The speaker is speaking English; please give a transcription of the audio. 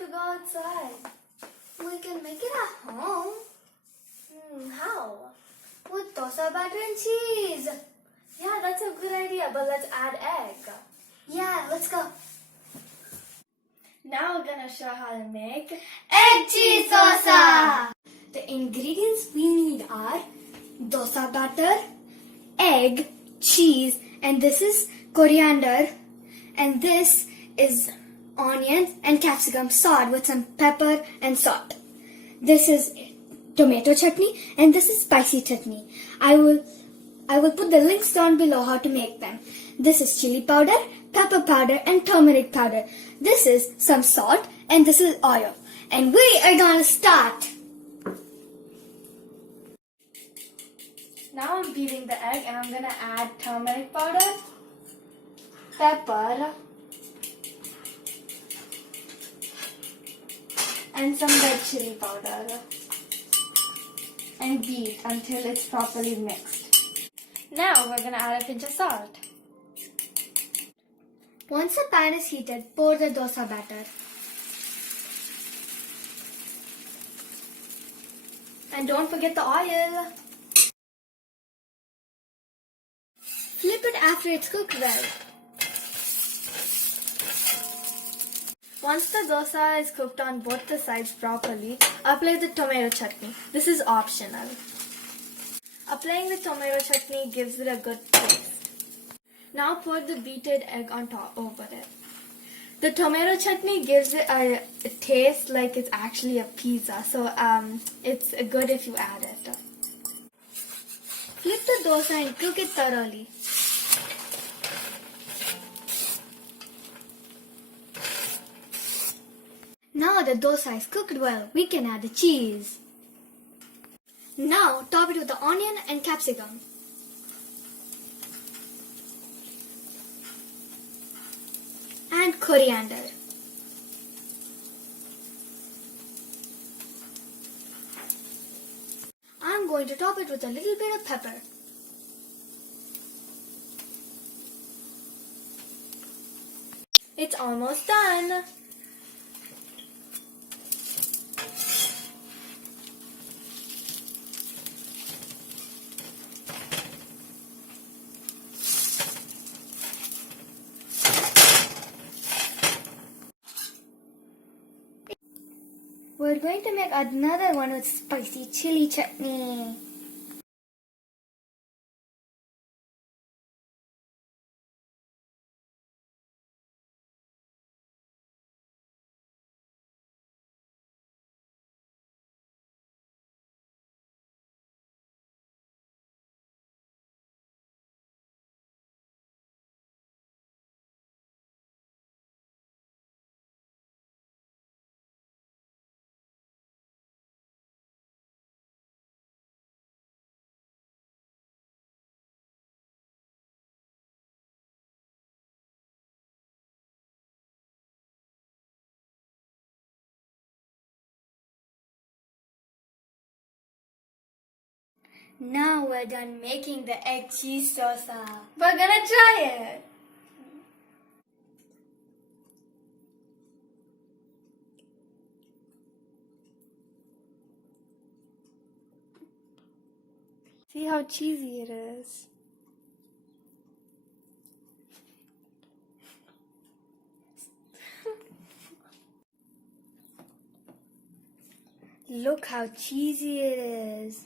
to go outside. We can make it at home. How? With dosa batter and cheese. Yeah, that's a good idea, but let's add egg. Yeah, let's go. Now we're gonna show how to make egg cheese dosa. The ingredients we need are dosa batter, egg, cheese, and this is coriander, and this is onions and capsicum sawed with some pepper and salt. This is tomato chutney and this is spicy chutney. I will put the links down below how to make them. This is chili powder, pepper powder and turmeric powder. This is some salt and this is oil. And we are gonna start. Now I'm beating the egg and I'm gonna add turmeric powder, pepper, and some red chili powder, and beat until it's properly mixed. Now we're gonna add a pinch of salt. Once the pan is heated, pour the dosa batter. And don't forget the oil. Flip it after it's cooked well. Once the dosa is cooked on both the sides properly, apply the tomato chutney. This is optional. Applying the tomato chutney gives it a good taste. Now pour the beaten egg on top over it. The tomato chutney gives it a taste like it's actually a pizza, so it's good if you add it. Flip the dosa and cook it thoroughly. Now the dosa is cooked well, we can add the cheese. Now top it with the onion and capsicum. And coriander. I'm going to top it with a little bit of pepper. It's almost done. We're going to make another one with spicy chili chutney. Now we're done making the egg cheese dosa. We're gonna try it. See how cheesy it is. Look how cheesy it is.